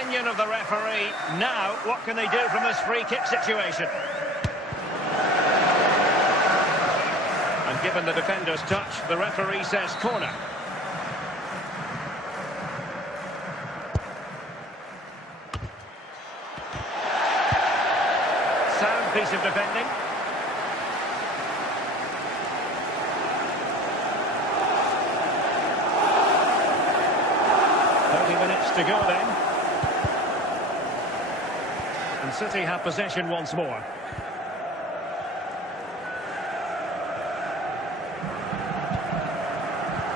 opinion of the referee. Now, what can they do from this free kick situation? And given the defender's touch, the referee says corner. Sound piece of defending. Minutes to go then. And City have possession once more.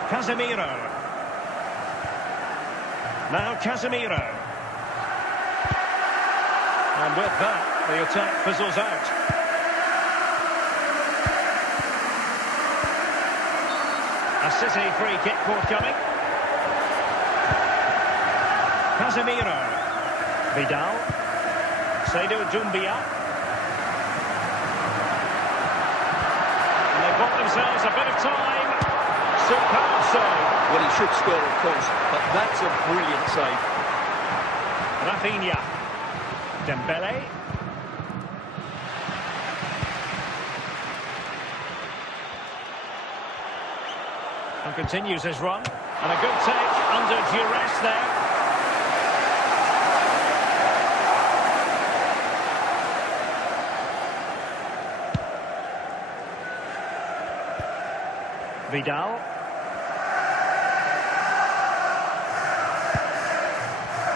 Casemiro. Now Casemiro. And with that, the attack fizzles out. A City free kick forthcoming. Casemiro. Vidal. Seydou Doumbia. And they've got themselves a bit of time. Superb save. Well, he should score, of course, but that's a brilliant save. Rafinha. Dembele. And continues his run. And a good take under duress there. Vidal.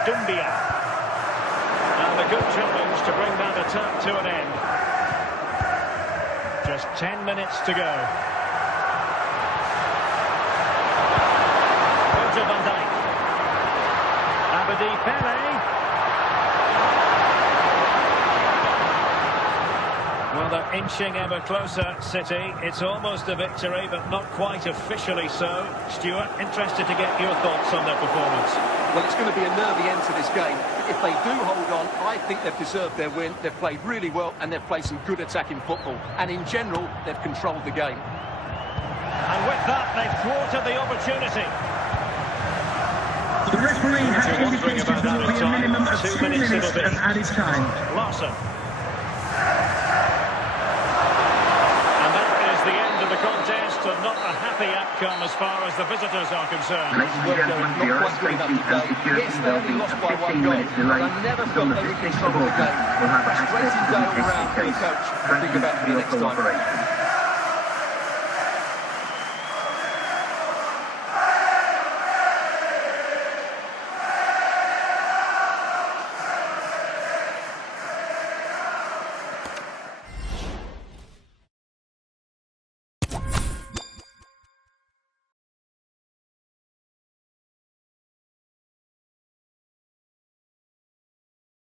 Doumbia. And a good challenge to bring that attack to an end. Just 10 minutes to go. Virgil van Dijk. Abedi Pele. Well, they're inching ever closer, City. It's almost a victory, but not quite officially so. Stuart, interested to get your thoughts on their performance. Well, it's going to be a nervy end to this game. If they do hold on, I think they've deserved their win. They've played really well, and they've played some good attacking football. And in general, they've controlled the game. And with that, they've thwarted the opportunity. The referee has indicated there will be a minimum of 2 minutes of added time. Larson. And that is the end of the contest, and not a happy outcome as far as the visitors are concerned. Well, they're not quite good enough today. Yes, they only lost by 1 goal, but I never felt they were control of the game. Frustrating day all round for the coach. Think about it next time.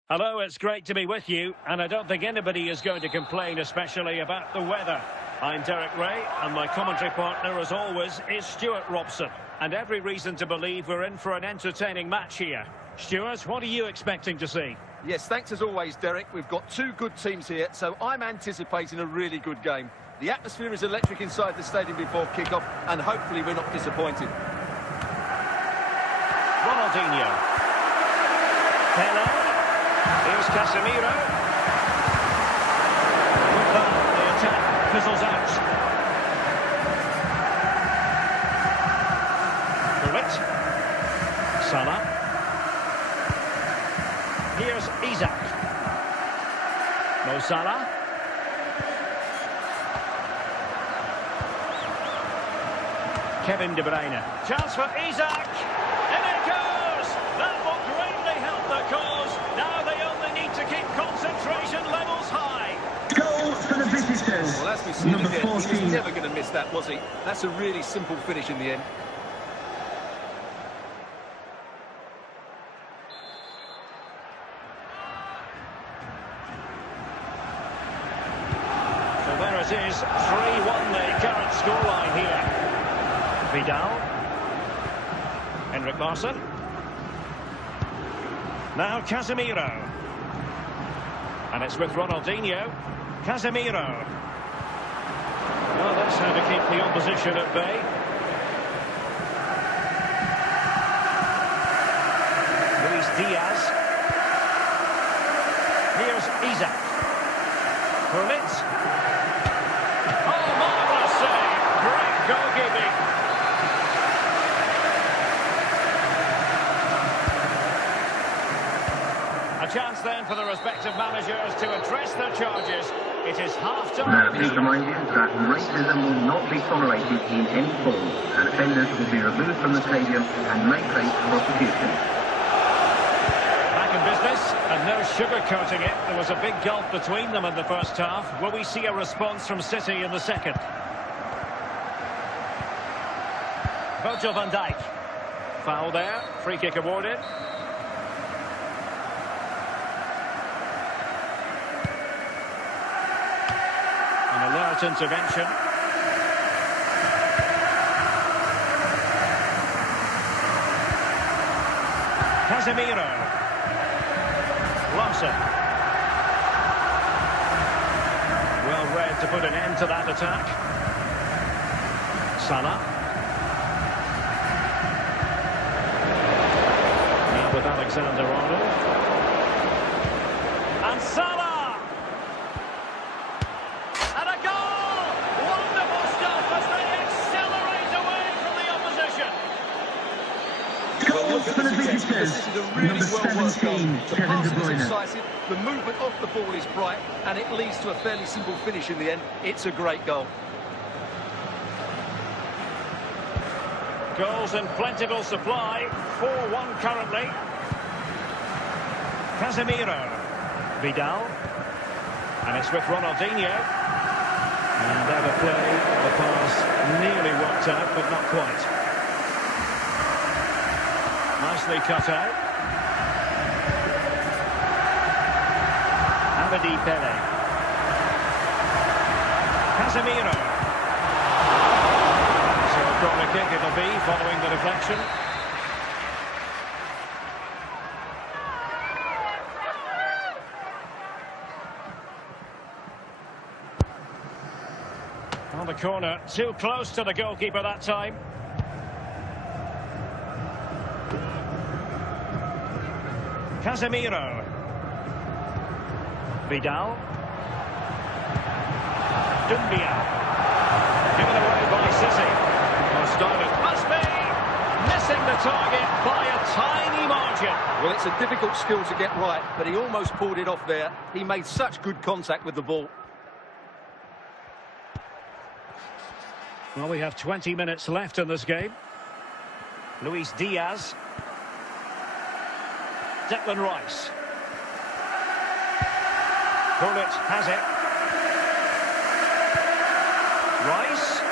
Hello, it's great to be with you, and I don't think anybody is going to complain, especially about the weather. I'm Derek Ray, and my commentary partner, as always, is Stuart Robson. And every reason to believe we're in for an entertaining match here. Stuart, what are you expecting to see? Yes, thanks as always, Derek. We've got two good teams here, so I'm anticipating a really good game. The atmosphere is electric inside the stadium before kick-off, and hopefully we're not disappointed. Ronaldinho. Pele. Here's Casemiro. With that, the attack fizzles out. Gullit. Salah. Here's Isaac. Mo Salah. Kevin De Bruyne. Chance for Isaac. And it goes! That will greatly help the cause. Now they only need to keep concentration levels high. Goal for the visitors. Well, as we see Number again, he 14. was never going to miss that, was he? That's a really simple finish in the end. So there it is, 3-1 the current scoreline here. Vidal. Henrik Larsson. Now Casemiro. And it's with Ronaldinho. Casemiro. Well, that's how to keep the opposition at bay. Luis Diaz. Isak. Gullit. Oh, marvellous save. Great goalkeeping. A chance then for the respective managers to address their charges. It is half-time. Please remind you that racism will not be tolerated in any form, and offenders will be removed from the stadium and may face prosecution. Back in business, and no sugarcoating it. There was a big gulf between them in the first half. Will we see a response from City in the second? Virgil van Dijk. Foul there. Free kick awarded. An alert intervention. Casemiro. Lawson. Well read to put an end to that attack. Salah. Now with Alexander-Arnold. And Salah! And a goal! Wonderful stuff as they accelerate away from the opposition. Goal for the visitors. This is a really Number well-worked goal. 17, The Kevin De passing is Bruyne. incisive, the movement off the ball is bright, and it leads to a fairly simple finish in the end. It's a great goal. Goals in plentiful supply. 4-1 currently. Casemiro. Vidal. And it's with Ronaldinho. And out of play. The pass nearly worked out, but not quite. Nicely cut out. Abedi Pele. Casemiro. So a corner kick it'll be following the deflection. On the corner, too close to the goalkeeper that time. Casemiro. Vidal. Dumbia. Given away by City. Oh, Stylish must be missing the target by a tiny margin. Well, it's a difficult skill to get right, but he almost pulled it off there. He made such good contact with the ball. Well, we have 20 minutes left in this game. Luis Diaz. Declan Rice. Gullit has it. Rice.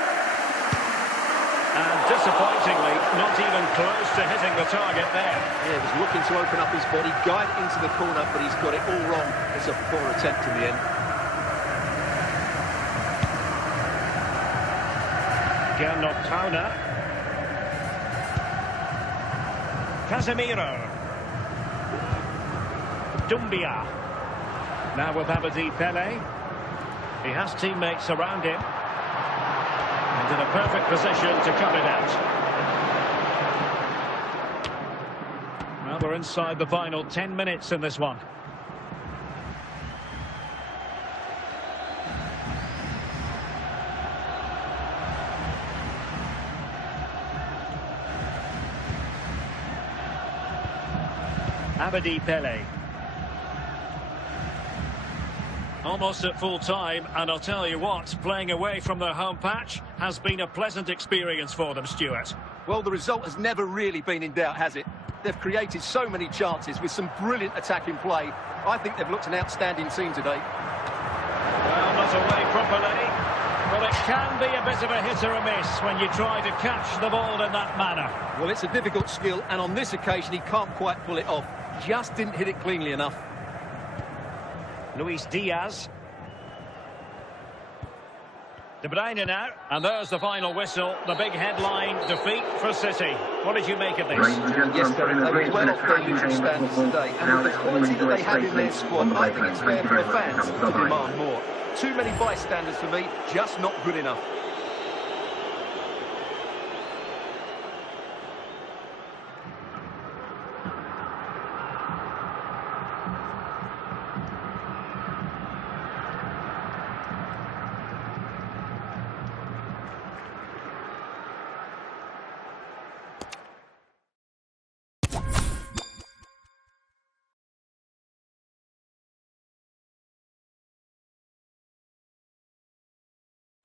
And disappointingly, not even close to hitting the target there. Yeah, he was looking to open up his body, guide it into the corner, but he's got it all wrong. It's a poor attempt in the end. Gernot Tauna. Casemiro. Dumbia. Now with Abedi Pele. He has teammates around him. And in a perfect position to cut it out. Well, we're inside the final 10 minutes in this one. Abedi Pele. Almost at full time, and I'll tell you what, playing away from their home patch has been a pleasant experience for them, Stuart. Well, the result has never really been in doubt, has it? They've created so many chances with some brilliant attacking play. I think they've looked an outstanding team today. Well, not away properly. Well, it can be a bit of a hit or a miss when you try to catch the ball in that manner. Well, it's a difficult skill, and on this occasion, he can't quite pull it off. Just didn't hit it cleanly enough. Luis Diaz. De Bruyne now, and there's the final whistle. The big headline, defeat for City. What did you make of this? Yes, Derek, they were well off their usual standards today, and with the quality that they have in their squad, I think it's fair for the fans to demand more. Too many bystanders for me, just not good enough.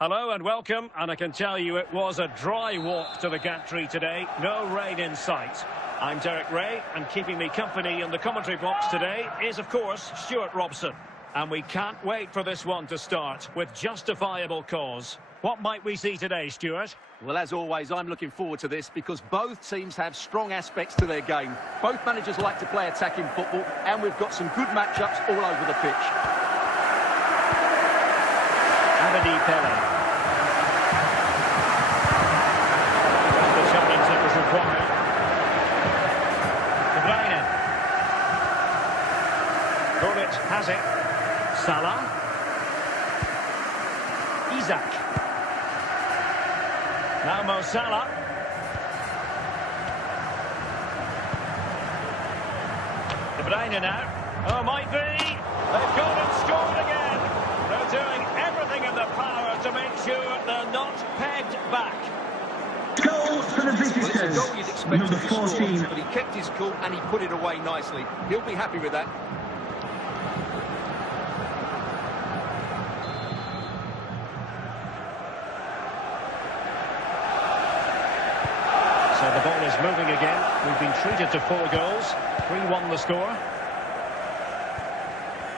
Hello and welcome, and I can tell you it was a dry walk to the gantry today. No rain in sight. I'm Derek Ray, and keeping me company in the commentary box today is, of course, Stuart Robson. And we can't wait for this one to start with justifiable cause. What might we see today, Stuart? Well, as always, I'm looking forward to this because both teams have strong aspects to their game. Both managers like to play attacking football, and we've got some good matchups all over the pitch. Abedi Pele. The challenge that was required. De Bruyne. Gullit has it. Salah. Isaac. Now Mo Salah. De Bruyne now. Oh, might be. They've gone and scored again. They're doing everything in their power to make sure they're not pegged back. Goal for the Well, it's a visitors. goal you'd expect him Number to score, 14. but he kept his cool and he put it away nicely. He'll be happy with that. So the ball is moving again. We've been treated to 4 goals. 3-1 the score.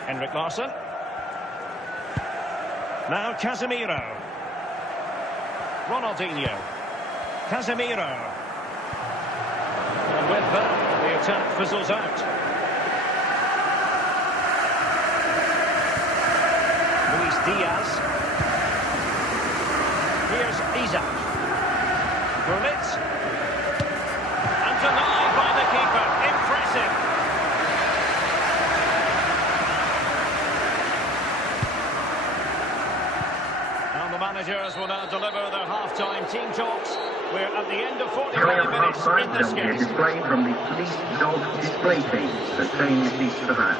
Henrik Larsson. Now Casemiro. Ronaldinho. Casemiro. And with that, the attack fizzles out. Luis Diaz. Here's Isaac. Gullit. And denied by the keeper. Impressive. And the managers will now deliver their half-time team talks. We're at the end of 45 minutes in this game. Display from the police dog display team. The train ceased to that.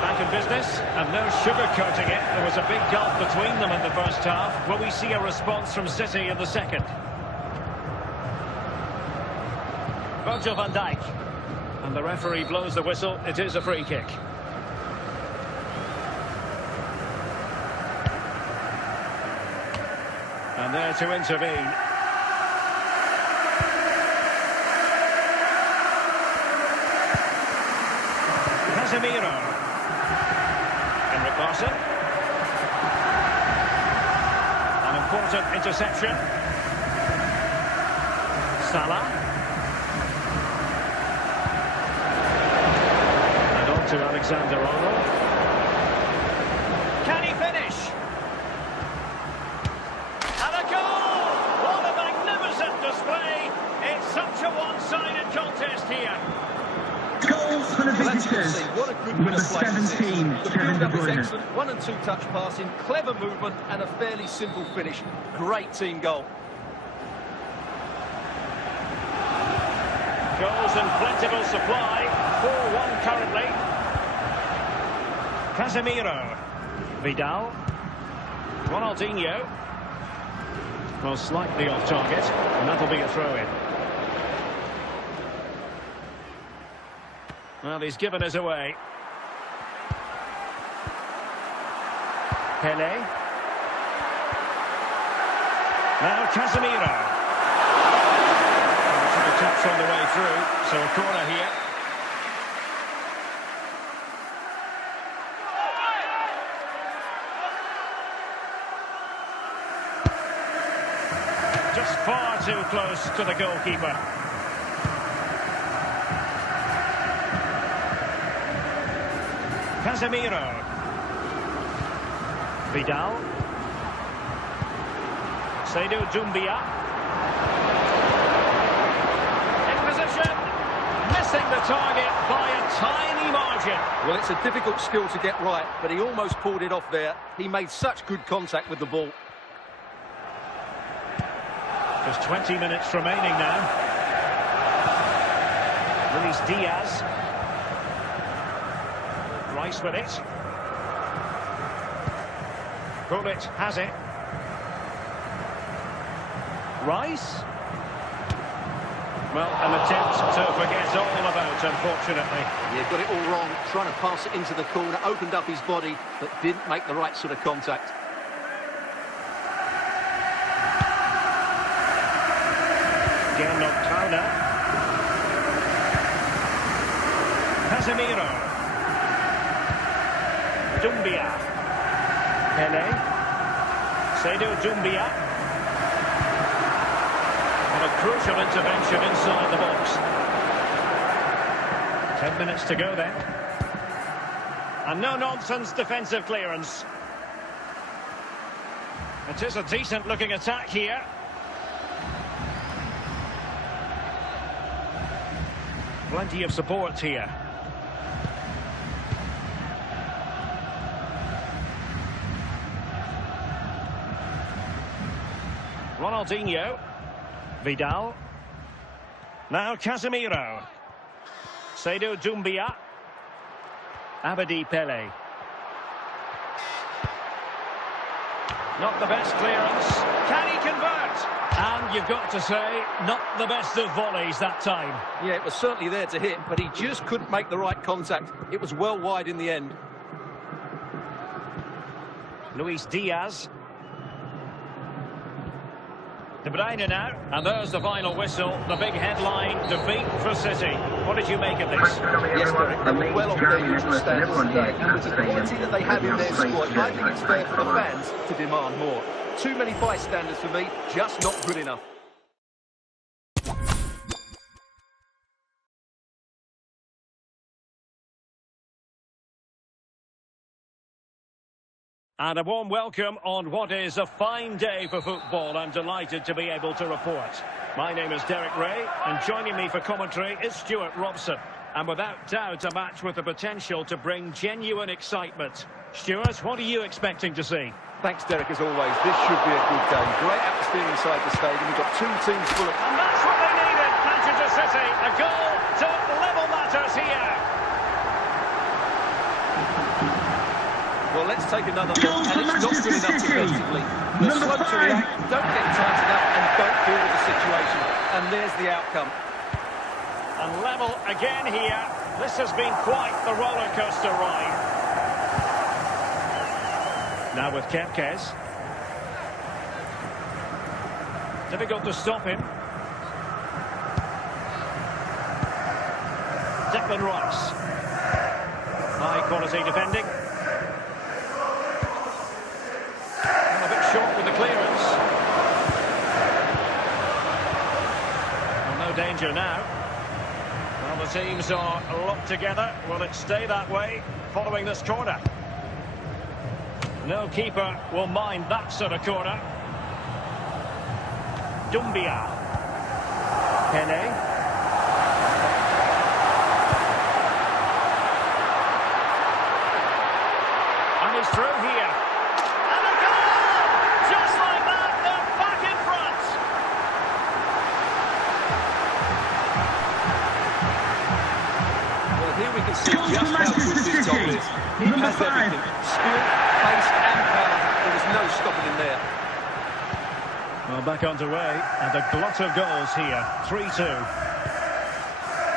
Back in business, and no sugarcoating it. There was a big gulf between them in the first half. Will we see a response from City in the second? Virgil van Dijk. And the referee blows the whistle. It is a free kick. And there to intervene. Casemiro. Henrik Larsson. An important interception. Salah. And on to Alexander-Arnold. Can he finish? And a goal! What a magnificent display! It's such a one-sided contest here. Goal for the Well, that's good to visitors. see. What a good Number bit of play this is. 17, The Kevin De build-up is Bruyne. excellent. 1- and 2-touch passing, clever movement, and a fairly simple finish. Great team goal. Goals in plentiful supply. 4-1 currently. Casemiro. Vidal. Ronaldinho. Well, slightly off target, and that'll be a throw-in. Well, he's given us away. Pele. Now Casemiro. The taps on the way through, so a corner here. Just far too close to the goalkeeper. Casemiro. Vidal. Seydou Doumbia. In position. Missing the target by a tiny margin. Well, it's a difficult skill to get right, but he almost pulled it off there. He made such good contact with the ball. Just 20 minutes remaining now. Luis Diaz. Rice with it. Gullit has it. Rice. Well, an attempt to forget all about, unfortunately. Yeah, got it all wrong, trying to pass it into the corner, opened up his body, but didn't make the right sort of contact. Again, Octana. Casemiro. Doumbia. Pele. Seydou Doumbia. And a crucial intervention inside the box. 10 minutes to go then. And no-nonsense defensive clearance. It is a decent-looking attack here. Plenty of support here. Ronaldinho. Vidal. Now Casemiro. Seydou Doumbia. Abedi Pele. Not the best clearance. Can he convert? And you've got to say, not the best of volleys that time. Yeah, it was certainly there to hit, but he just couldn't make the right contact. It was well wide in the end. Luis Diaz. De Bruyne now, and there's the final whistle, the big headline, defeat for City. What did you make of this? Yes, Derek, they were well off their usual standards today, and with the quality that they have in their squad, I think it's fair for the fans to demand more. Too many bystanders for me, just not good enough. And a warm welcome on what is a fine day for football. I'm delighted to be able to report. My name is Derek Ray, and joining me for commentary is Stuart Robson. And without doubt, a match with the potential to bring genuine excitement. Stuart, what are you expecting to see? Thanks, Derek, as always. This should be a good game. Great atmosphere inside the stadium. We've got two teams full of... And that's what they needed, Manchester City. A goal to level matters here. Well, let's take another look, and it's not good enough defensively. They're slow to react, don't get tight enough, and don't deal with the situation. And there's the outcome. And level again here. This has been quite the roller coaster ride. Now with Kempkes. Difficult to stop him. Declan Rice. High quality defending. And a bit short with the clearance. Well, no danger now. Well, the teams are locked together. Will it stay that way following this corner? No keeper will mind that sort of corner. Doumbia. Pele. And he's through here. And a goal! Just like that, they're back in front. Well, here we can see just how good this goal is. He has everything. Skill, pace and power. There was no stopping him there. Well, back underway, and a glut of goals here. 3-2.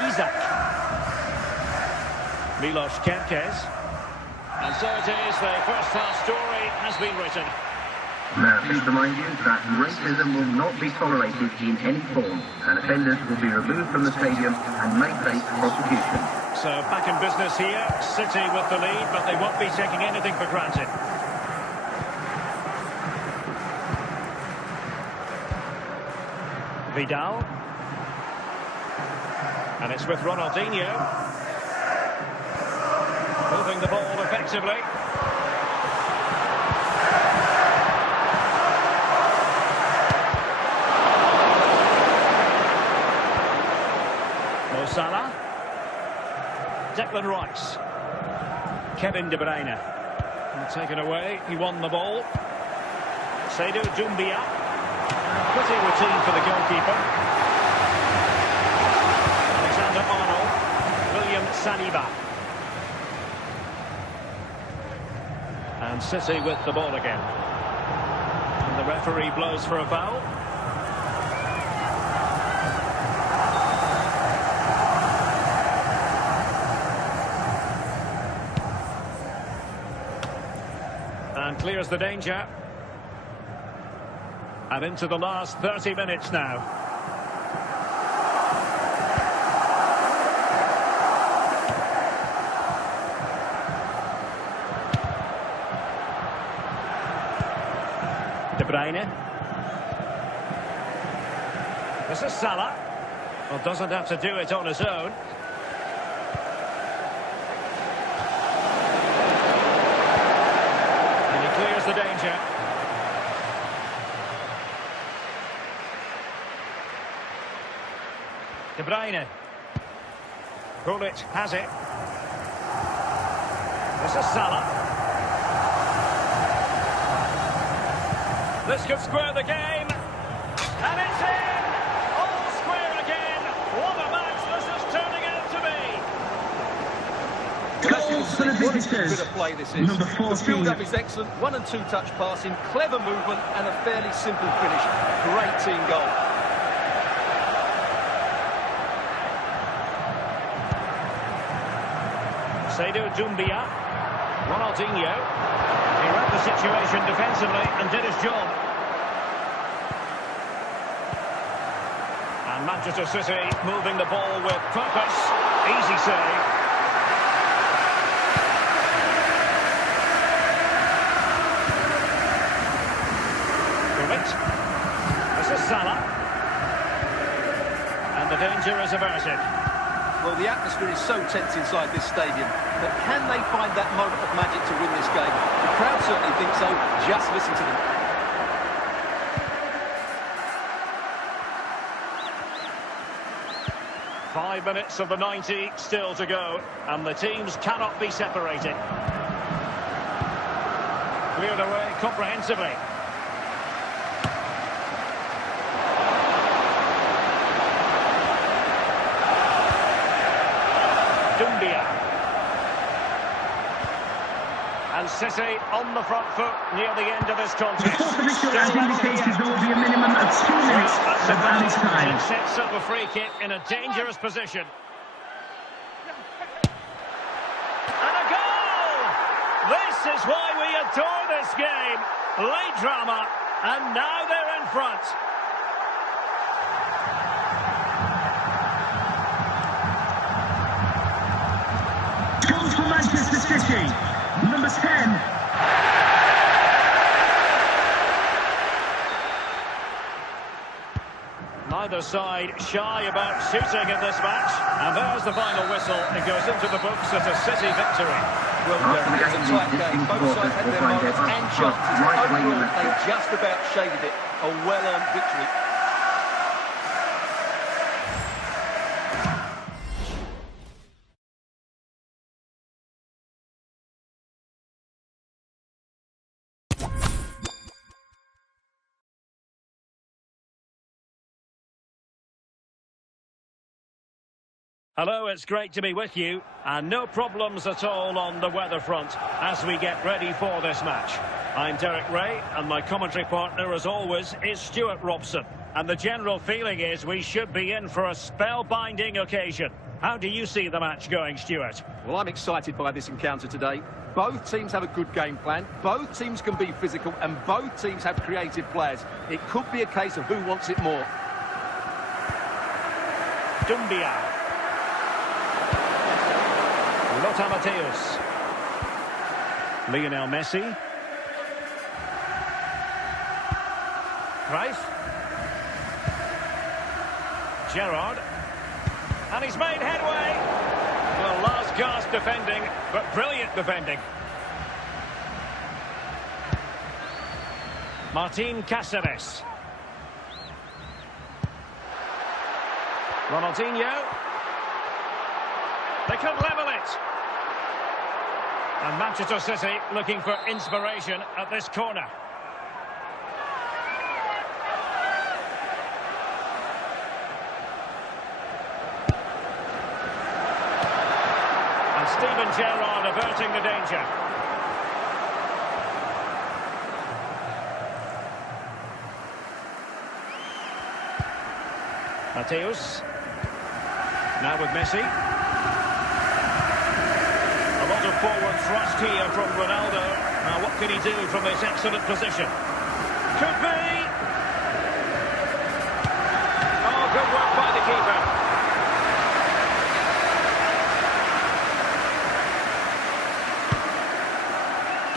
Isak. Milos Kempkes. And so it is, the first half story has been written. Now, please remind you that racism will not be tolerated in any form, and offenders will be removed from the stadium and may face prosecution. So back in business here, City with the lead, but they won't be taking anything for granted. Vidal. And it's with Ronaldinho. Moving the ball effectively. Mo Salah. Declan Rice. Kevin De Bruyne. And taken away. He won the ball. Seydou Doumbia. Pretty routine for the goalkeeper. Alexander-Arnold. William Saliba. And City with the ball again. And the referee blows for a foul. And clears the danger. And into the last 30 minutes now. De Bruyne. This is Salah. Well, doesn't have to do it on his own. And he clears the danger. De Bruyne. Gullit has it. This is Salah. This could square the game. And it's in! All square again. What a match this is turning out to be. Goals for the visitors. Bit of play this is. Number 14. The build-up is excellent. 1- and 2-touch passing, clever movement, and a fairly simple finish. Great team goal. Seydou Doumbia. Ronaldinho. He read the situation defensively and did his job. And Manchester City moving the ball with purpose. Easy save. Gullit. This is Salah. And the danger is averted. Well, the atmosphere is so tense inside this stadium, but can they find that moment of magic to win this game? The crowd certainly think so. Just listen to them. Five minutes of the 90 still to go, and the teams cannot be separated. Cleared away comprehensively. Doumbia. And City on the front foot near the end of this contest. The fourth official has indicated there will be a minimum of 2 minutes of added time. It sets up a free kick in a dangerous position. And a goal! This is why we adore this game. Late drama, and now they're in front. Goals for Manchester City. Number 10. Neither side shy about shooting in this match. And there's the final whistle. It goes into the books as a City victory. Well, there is a tight game. Both sides had their moments and chances. Overall, they just about shaded it. A well-earned victory. Hello, it's great to be with you, and no problems at all on the weather front as we get ready for this match. I'm Derek Ray, and my commentary partner, as always, is Stuart Robson. And the general feeling is we should be in for a spellbinding occasion. How do you see the match going, Stuart? Well, I'm excited by this encounter today. Both teams have a good game plan, both teams can be physical, and both teams have creative players. It could be a case of who wants it more. Doumbia. Lothar Matthäus. Lionel Messi. Cruyff. Gerrard. And he's made headway. Well, last gasp defending, but brilliant defending. Martin Cáceres. Ronaldinho. They could level it. And Manchester City looking for inspiration at this corner. And Steven Gerrard averting the danger. Matthäus. Now with Messi. A lot of forward thrust here from Ronaldo. Now, what can he do from this excellent position? Could be! Oh, good work by the keeper.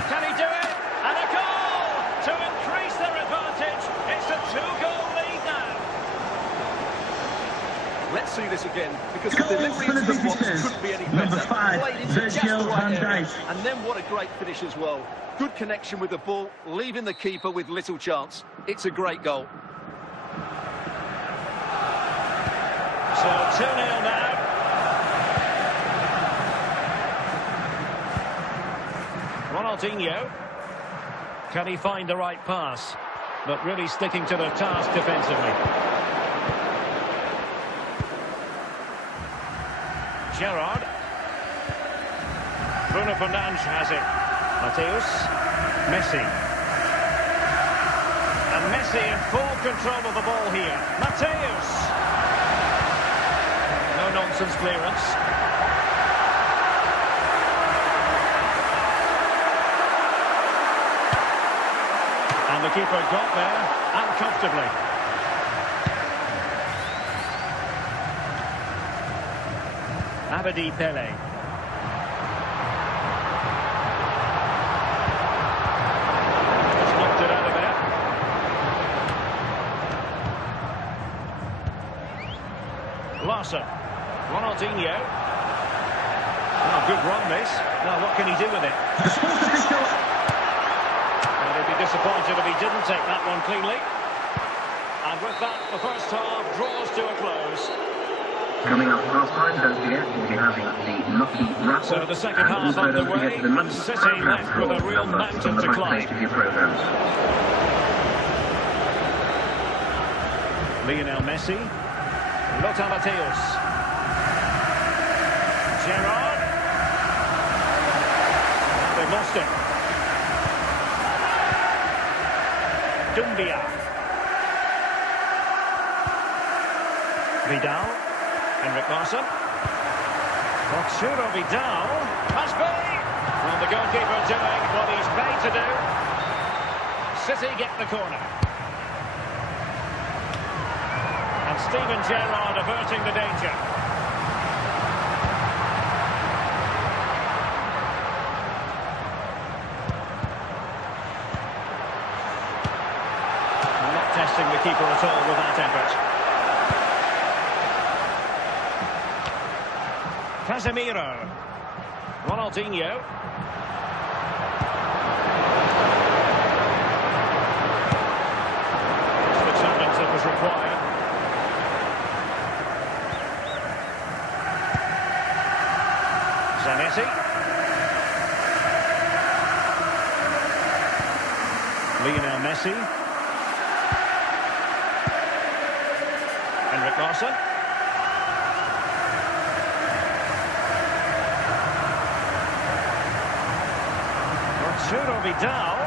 Can he do it? And a goal to increase their advantage. It's a 2-goal lead now. Let's see this again, because the delivery into the box couldn't be any better. Number 5, Played into just the Virgil right van area. Dijk. And then what a great finish as well. Good connection with the ball, leaving the keeper with little chance. It's a great goal. So 2-0 now. Ronaldinho. Can he find the right pass? But really sticking to their task defensively. Gerrard. Bruno Fernandes has it. Mateus. Messi. And Messi in full control of the ball here. Mateus. No-nonsense clearance. And the keeper got there, and comfortably. Abedi Pele. Just knocked it out of there. Larson. Ronaldinho. Oh, good run this. Now what can he do with it? Well, they'd be disappointed if he didn't take that one cleanly. And with that, the first half draws to a close. Coming up half time, don't forget, we'll be having the lucky raffle. So the second half also don't underway, forget the and lucky City left with a real number mountain on the to back climb. page of your programmes. Lionel Messi. Lothar Matthäus. Gerrard. They've lost it. Dumbia. Vidal. Henrik Larsson. Arturo Vidal. Must be. Well, the goalkeeper doing what he's paid to do. City get the corner. And Steven Gerrard averting the danger. Not testing the keeper at all with that effort. Casemiro. Ronaldinho. Just the challenge that was required. Zanetti. Lionel Messi. Henrik Larsson. Arturo Vidal,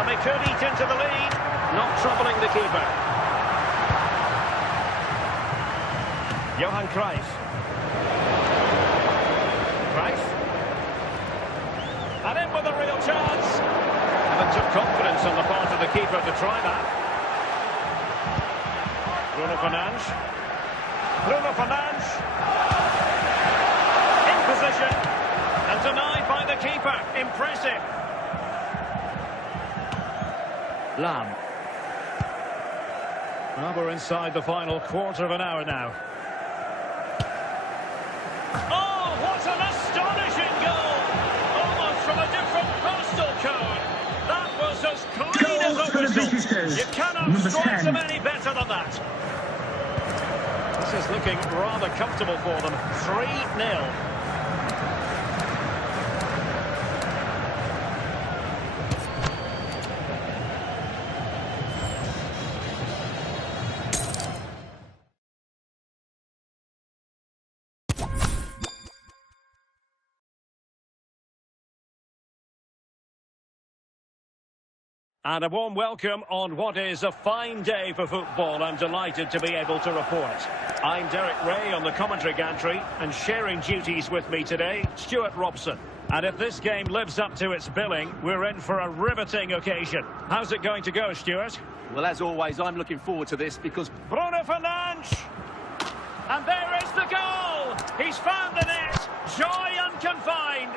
and they could eat into the lead, not troubling the keeper. Johan Cruyff. Cruyff. And in with a real chance. And it took confidence on the part of the keeper to try that. Bruno Fernandes. Bruno Fernandes. In position. And denied by the keeper. Impressive. Lam. Well, we're inside the final quarter of an hour now. Oh, what an astonishing goal! Almost from a different postal code. That was as clean as a whistle. You cannot strike them any better than that. This is looking rather comfortable for them. 3-0. And a warm welcome on what is a fine day for football. I'm delighted to be able to report. I'm Derek Ray on the commentary gantry, and sharing duties with me today, Stuart Robson. And if this game lives up to its billing, we're in for a riveting occasion. How's it going to go, Stuart? Well, as always, I'm looking forward to this because... Bruno Fernandes! And there is the goal! He's found the net! Joy unconfined!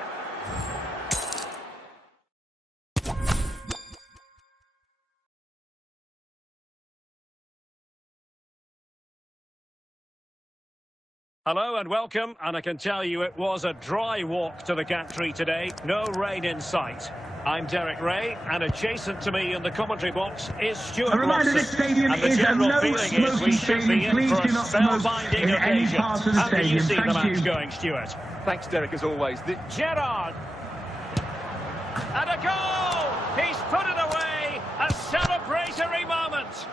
Hello and welcome, and I can tell you it was a dry walk to the gantry today, no rain in sight. I'm Derek Ray, and adjacent to me in the commentary box is Stuart reminder, this stadium and the is a general no feeling is we should be in Please for do a not smoke spellbinding in any occasion. part of the How do you stadium. see the Thank match you. going, Stuart? Thanks, Derek, as always. Gerrard! And a goal! He's put it away! A celebratory moment!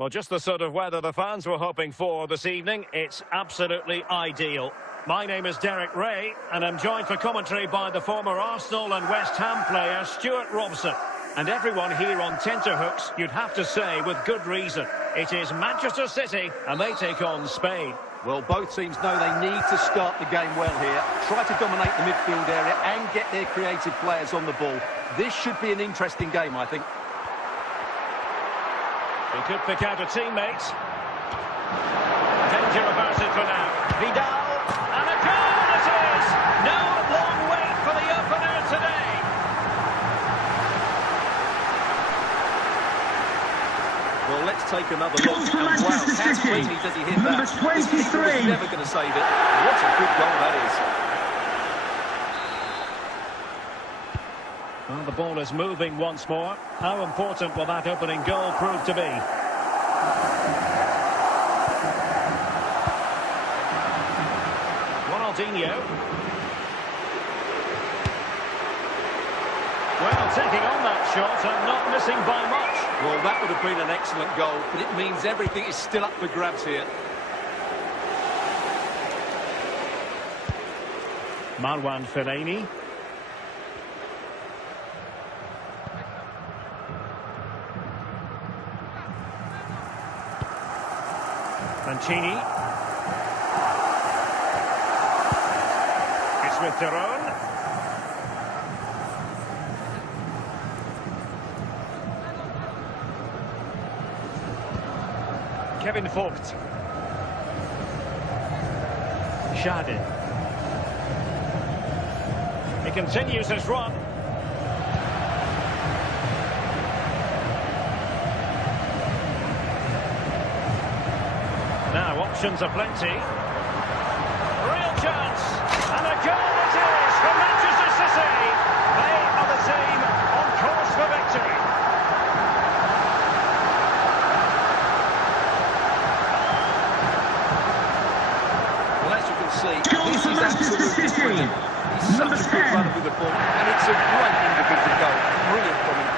Well, just the sort of weather the fans were hoping for this evening. It's absolutely ideal. My name is Derek Ray, and I'm joined for commentary by the former Arsenal and West Ham player Stuart Robson. And everyone here on tenterhooks, you'd have to say, with good reason. It is Manchester City, and they take on Spain. Well, both teams know they need to start the game well here. Try to dominate the midfield area and get their creative players on the ball. This should be an interesting game, I think. He could pick out a teammate. Danger averted for now. Vidal, and a goal it is! No long wait for the opener today. Well, let's take another look. And wow, how cleanly does he hit that? Number 23. His keeper was never going to save it. What a good goal that is. Well, the ball is moving once more. How important will that opening goal prove to be? Ronaldinho. Well, taking on that shot and not missing by much. Well, that would have been an excellent goal, but it means everything is still up for grabs here. Marwan Fellaini. Mancini. It's with Theron. Kevin Vogt. Schade. He continues his run. Now options are plenty. Real chance. And a goal it is for Manchester City. They are the team on course for victory. Well, as you can see, this is absolutely brilliant. He's such a good runner with the ball, and it's a great individual goal. Brilliant from him.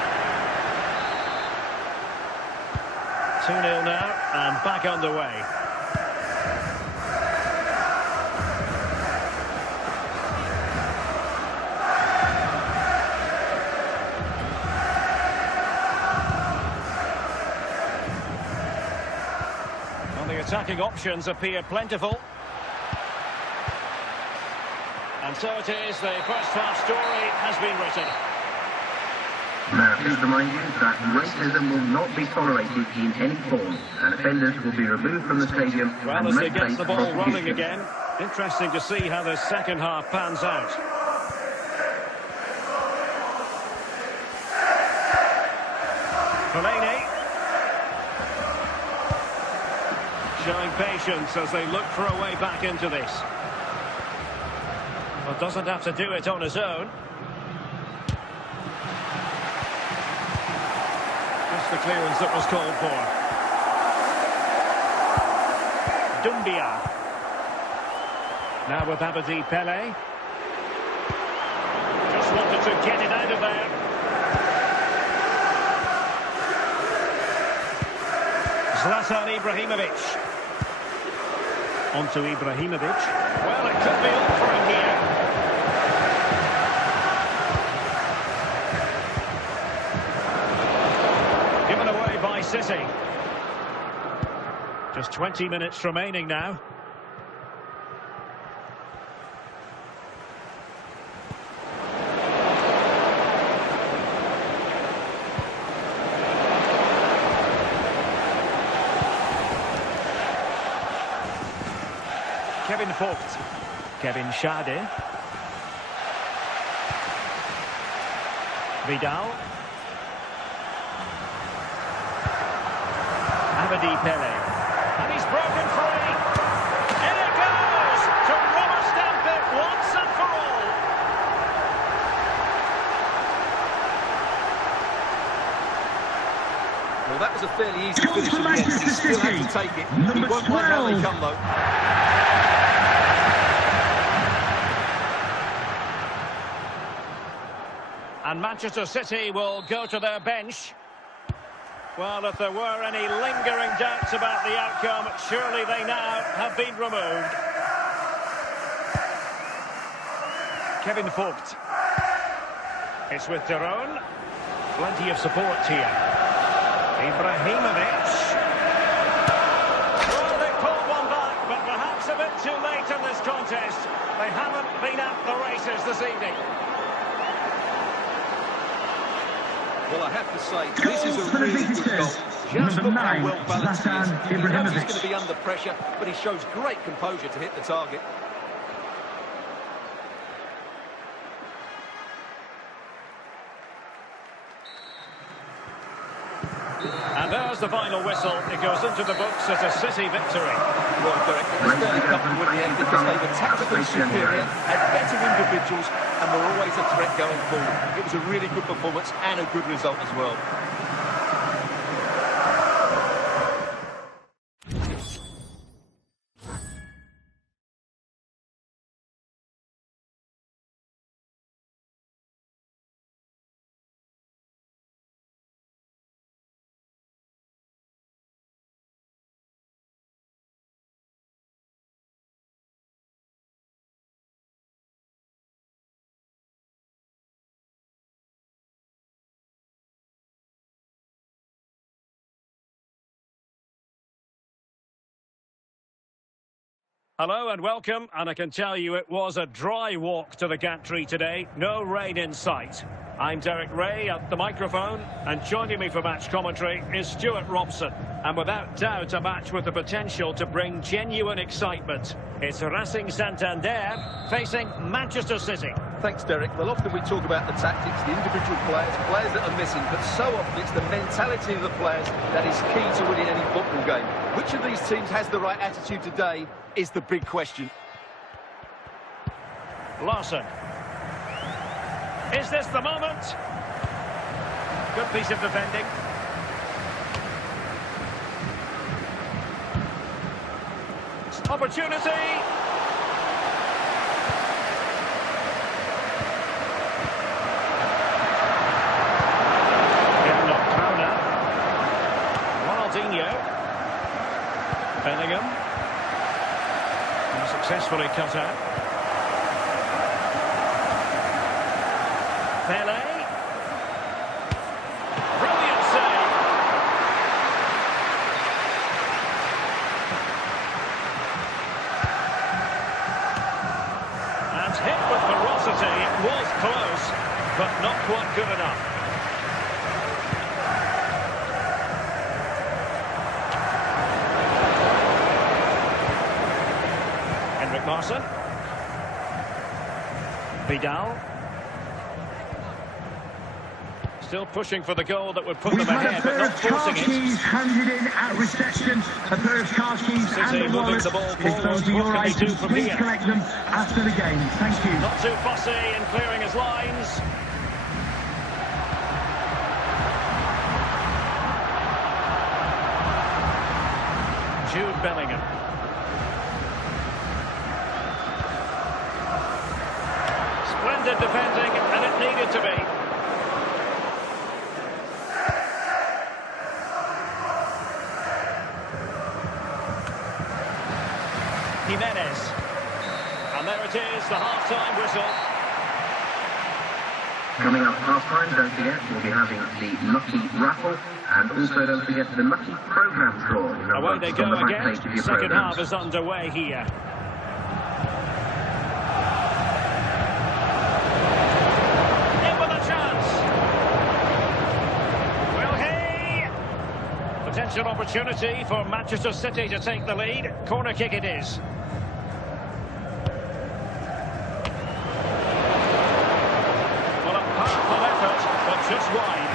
2-0 now, and back underway. Well, the attacking options appear plentiful. And so it is, the first half story has been written. Now, please remind you that racism will not be tolerated in any form, and offenders will be removed from the stadium Well, and as they may get face the ball rolling prosecution. again, interesting to see how the second half pans out. Fellaini. Showing patience as they look for a way back into this. Well, doesn't have to do it on his own. Just the clearance that was called for. Dumbia. Now with Abedi Pele. Just wanted to get it out of there. Zlatan Ibrahimovic. On to Ibrahimovic. Well, it could be all for him here. Given away by City. Just 20 minutes remaining now. Kevin Vogt. Kevin Schade. Vidal. Abedi Pele. And he's broken free. In it goes to rubber stamp it once and for all. Well, that was a fairly easy finish in the end. He still had to take it. He won't mind how they come, though. And Manchester City will go to their bench. Well, if there were any lingering doubts about the outcome, surely they now have been removed. Kevin Vogt. It's with Theron. Plenty of support here. Ibrahimovic. Well, they pulled one back, but perhaps a bit too late in this contest. They haven't been at the races this evening. Well, I have to say, this is a really good goal. Just look how well balanced he is. He knows he's going to be under pressure, but he shows great composure to hit the target. And there's the final whistle. It goes into the books as a City victory. Well, Derek, it's fairly comfortable in the end because they were tactically superior, had better individuals, and were always a threat going forward. It was a really good performance and a good result as well. Hello and welcome, and I can tell you it was a dry walk to the gantry today. No rain in sight. I'm Derek Ray at the microphone, and joining me for match commentary is Stuart Robson. And without doubt, a match with the potential to bring genuine excitement. It's Racing Santander facing Manchester City. Thanks, Derek. Well, often we talk about the tactics, the individual players that are missing, but so often it's the mentality of the players that is key to winning any football game. Which of these teams has the right attitude today is the big question. Larson. Is this the moment? Good piece of defending. Opportunity. Ronaldinho. Bellingham. And successfully cut out. Pele. Brilliant save. And hit with ferocity. It was close, but not quite good enough. Marson. Vidal. Still pushing for the goal that would put them ahead, but not forcing it. Keys handed in at reception. A pair of car keys City and a wallet. the ball If those are your items, please here? collect them after the game. Thank you. Not too fussy in clearing his lines. Jude Bellingham. Splendid defending, and it needed to be. Jimenez. And there it is, the half-time whistle. Coming up half-time, don't forget, we'll be having the Lucky Raffle, and also don't forget the Lucky Programme draw. Away they go again. Second half is underway here. In with a chance. Will he? Potential opportunity for Manchester City to take the lead. Corner kick it is. Well, a powerful effort, but just wide.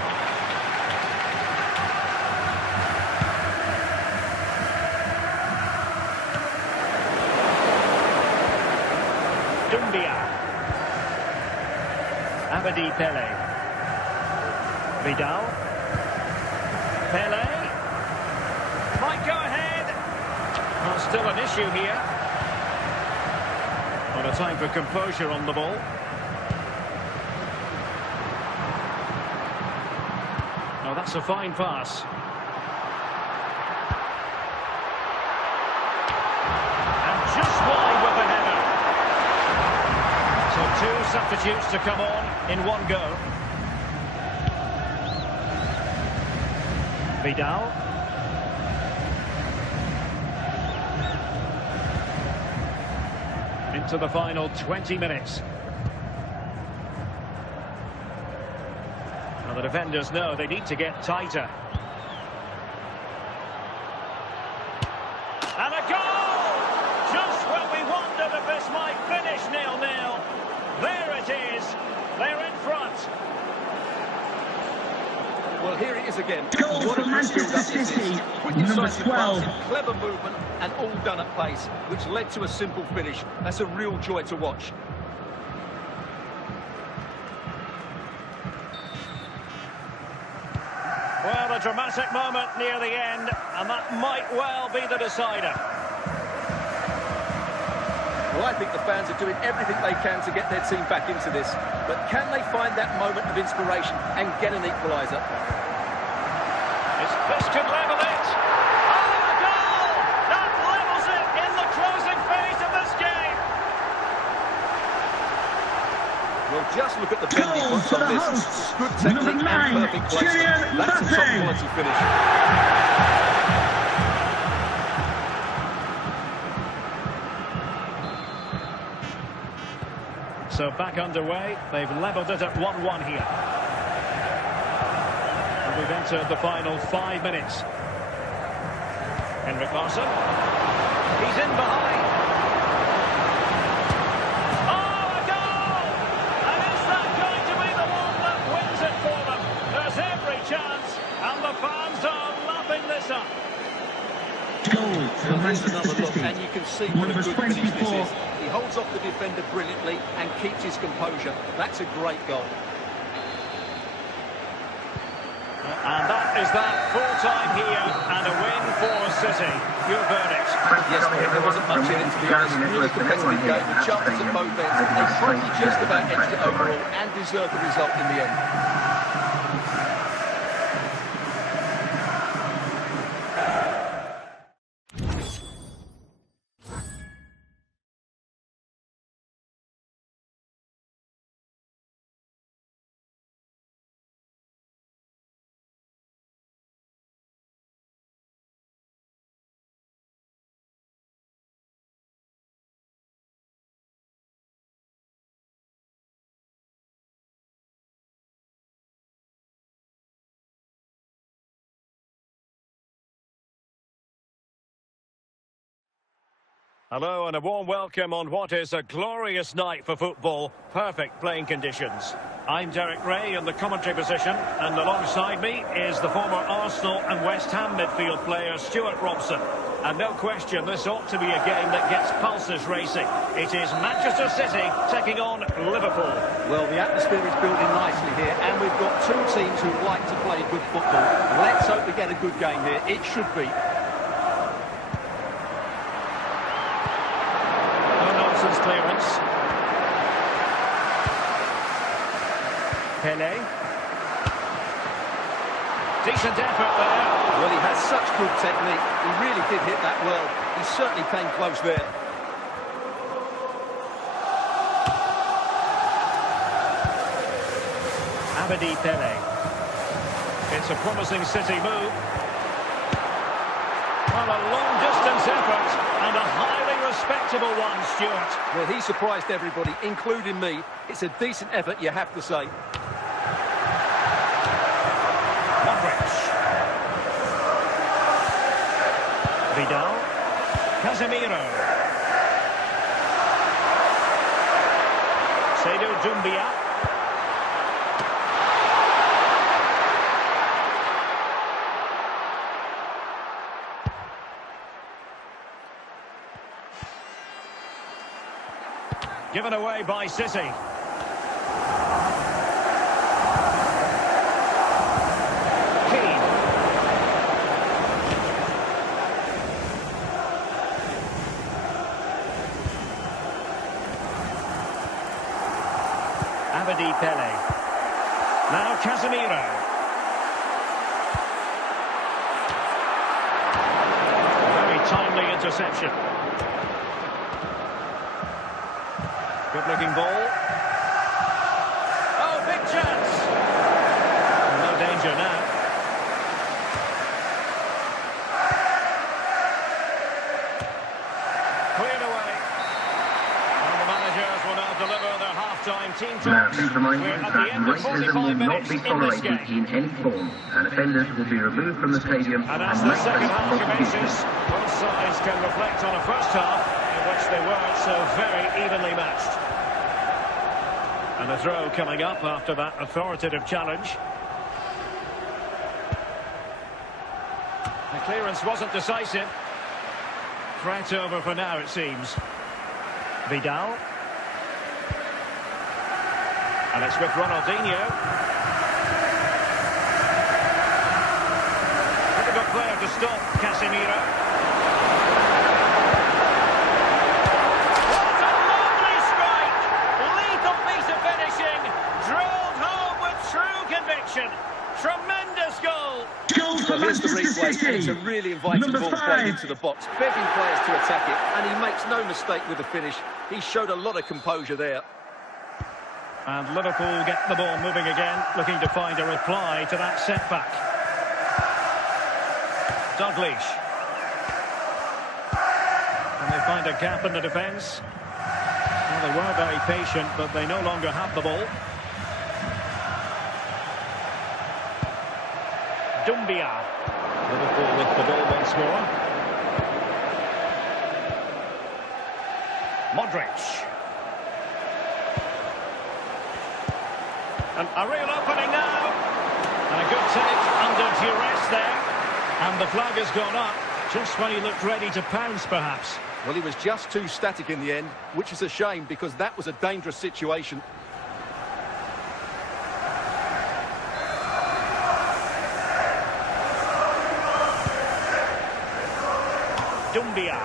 Abedi Pele. Vidal. Pele. Might go ahead. Well, still an issue here. Not a time for composure on the ball. Oh, that's a fine pass. And just wide with the header. So two substitutes to come on in one go. Vidal. Into the final 20 minutes. Well, the defenders know they need to get tighter. And a goal! Just when we wondered if this might finish 0-0. There it is. They're in front. Well, here it is again. Goal What a for good Manchester build-up this City, is. Quick number incisive 12. passing, clever movement, and all done at pace, which led to a simple finish. That's a real joy to watch. Well, a dramatic moment near the end, and that might well be the decider. Well, I think the fans are doing everything they can to get their team back into this. But can they find that moment of inspiration and get an equaliser? This could level it. Oh, a goal! That levels it in the closing phase of this game. Well, just look at the bending Goal puts for on the this. hosts. Good Number technique 9, and perfect placement. Kylian That's a Mbappe. top-quality finish. So back underway. They've levelled it at 1-1 here. And we've entered the final 5 minutes. Henrik Larsson. He's in behind. Oh, a goal! And is that going to be the one that wins it for them? There's every chance, and the fans are lapping this up. Goal for Well, here's Manchester another look, City. and you can see what a Number good finish this 24. is. He holds off the defender brilliantly and keeps his composure. That's a great goal. And that is that, full-time here, and a win for City. Your verdict? Yes, there wasn't much in it, to be honest. Really competitive game, with chances at both ends. They probably just about edged it overall and deserved the result in the end. Hello and a warm welcome on what is a glorious night for football. Perfect playing conditions. I'm Derek Ray in the commentary position, and alongside me is the former Arsenal and West Ham midfield player Stuart Robson. And no question, this ought to be a game that gets pulses racing. It is Manchester City taking on Liverpool. Well, the atmosphere is building nicely here, and we've got two teams who like to play good football. Let's hope we get a good game here. It should be. Clearance. Pele. Decent effort there. Well, he has such good technique. He really did hit that well. He certainly came close there. Abedi Pele. It's a promising City move. Well, a long-distance effort and a highly respectable one, Stuart. Well, he surprised everybody, including me. It's a decent effort, you have to say. Modric. Vidal. Casemiro. Seydou Doumbia. Given away by City. Keane. Abedi Pele. Now Casemiro. Very timely interception. Good-looking ball. Oh, big chance. No danger now. Cleared away. And the managers will now deliver their half-time team Now, talks. please remind you We're at that the end of racism 45 will not minutes be in this tolerated game. in any form, and offenders will be removed from the stadium And and as may the second face half prosecution. commences, both sides can reflect on a first half in which they weren't so very evenly matched. And a throw coming up after that authoritative challenge. The clearance wasn't decisive. Threat over for now, it seems. Vidal. And it's with Ronaldinho. Difficult player to stop, Casemiro. What a lovely strike! Lethal piece of finishing. Drilled home with true conviction. Tremendous goal. Goal for Well, here's the Manchester replay, and City. it's a really inviting Number ball 5. played into the box, begging players to attack it, and he makes no mistake with the finish. He showed a lot of composure there. And Liverpool get the ball moving again, looking to find a reply to that setback. Dalglish. Can they find a gap in the defence? Well, they were very patient, but they no longer have the ball. Doumbia. Liverpool with the ball once more. Modric. And a real opening now. And a good take under duress there. And the flag has gone up, just when he looked ready to pounce, perhaps. Well, he was just too static in the end, which is a shame because that was a dangerous situation. Doumbia.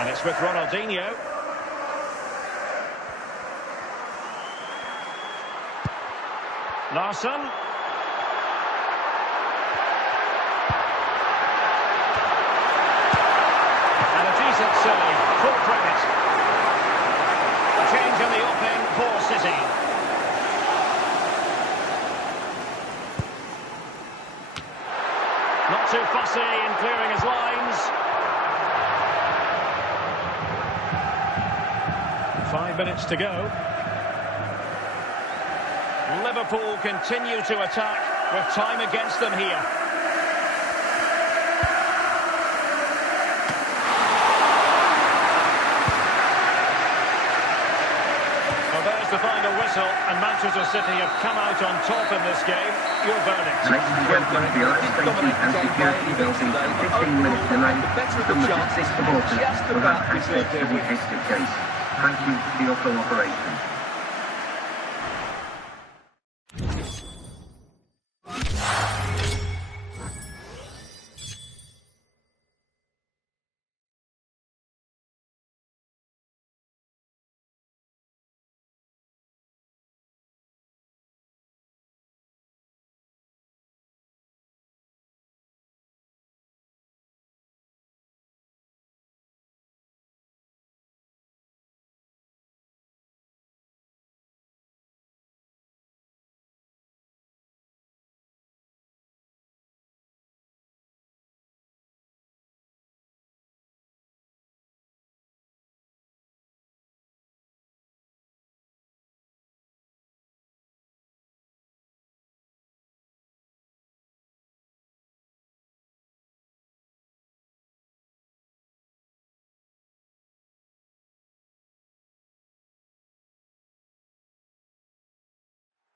And it's with Ronaldinho. Larsson. And a decent save, full credit. A change in the offing for City. Not too fussy in clearing his lines. 5 minutes to go. Liverpool continue to attack with time against them here. Well, there's the final whistle, and Manchester City have come out on top in this game. Your verdict? Ladies and gentlemen, the United States and security building for 15 minutes delay. Some of the six supporters will have access to the escape case. Thank you for your cooperation.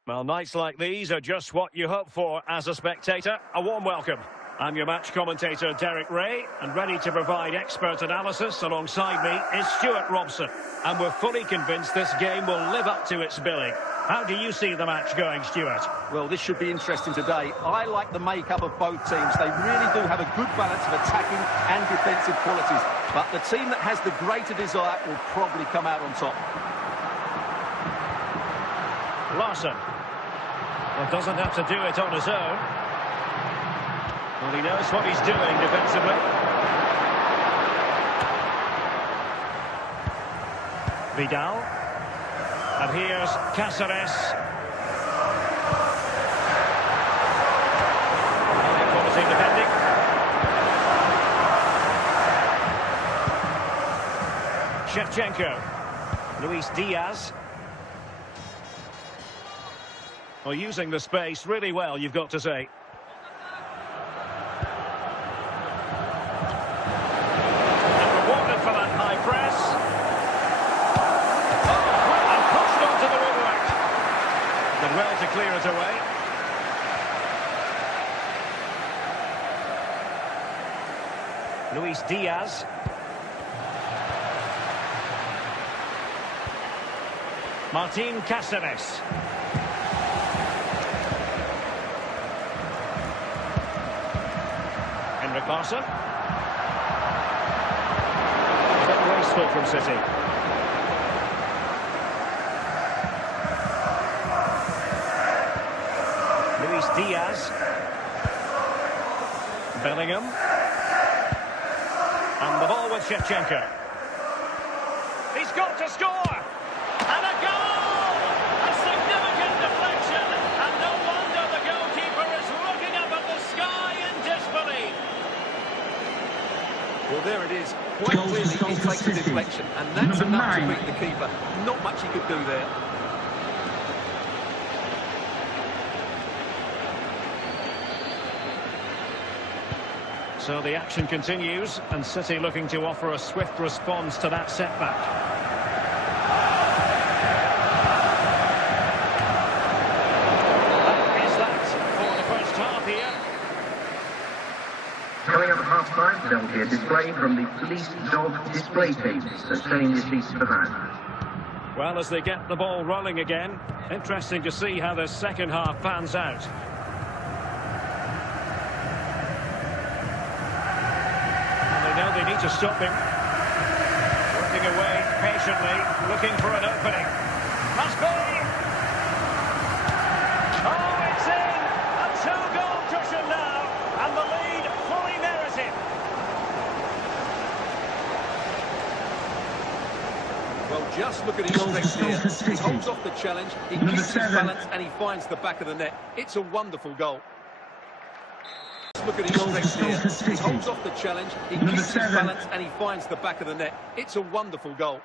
Well, nights like these are just what you hope for as a spectator. A warm welcome. I'm your match commentator, Derek Ray, and ready to provide expert analysis alongside me is Stuart Robson. And we're fully convinced this game will live up to its billing. How do you see the match going, Stuart? Well, this should be interesting today. I like the makeup of both teams. They really do have a good balance of attacking and defensive qualities. But the team that has the greater desire will probably come out on top. Larsson. Well, doesn't have to do it on his own. Well, he knows what he's doing defensively. Vidal. And here's Cáceres. High quality defending. Shevchenko. Luis Diaz. Well, using the space really well, you've got to say. And rewarded for that high press. Oh, and pushed onto the woodwork. Did well to clear it away. Luis Diaz. Martín Cáceres. Larsson. A bit wasteful from City. Luis Diaz. Bellingham. And the ball with Shevchenko. He's got to score! And a goal! A significant deflection, and no wonder the goalkeeper is looking up at the sky in disbelief. Well, there it is. Quite Goal for clearly, Stoke it takes a City. deflection, and that's Number enough to 9. beat the keeper. Not much he could do there. So the action continues, and City looking to offer a swift response to that setback. That is that for the first half here. Coming up at half-time, there will be a display from the police dog display team. So stay in your seats for that. Well, as they get the ball rolling again, interesting to see how the second half pans out. They need to stop him. Working away patiently, looking for an opening. Must be! Oh, it's in! A two-goal cushion now, and the lead fully merited. Well, just look at his strength here. He holds off the challenge, he Number keeps his 7. balance, and he finds the back of the net. It's a wonderful goal. Look at his strength here. He holds off the challenge, he Number keeps his 7. balance, and he finds the back of the net. It's a wonderful goal.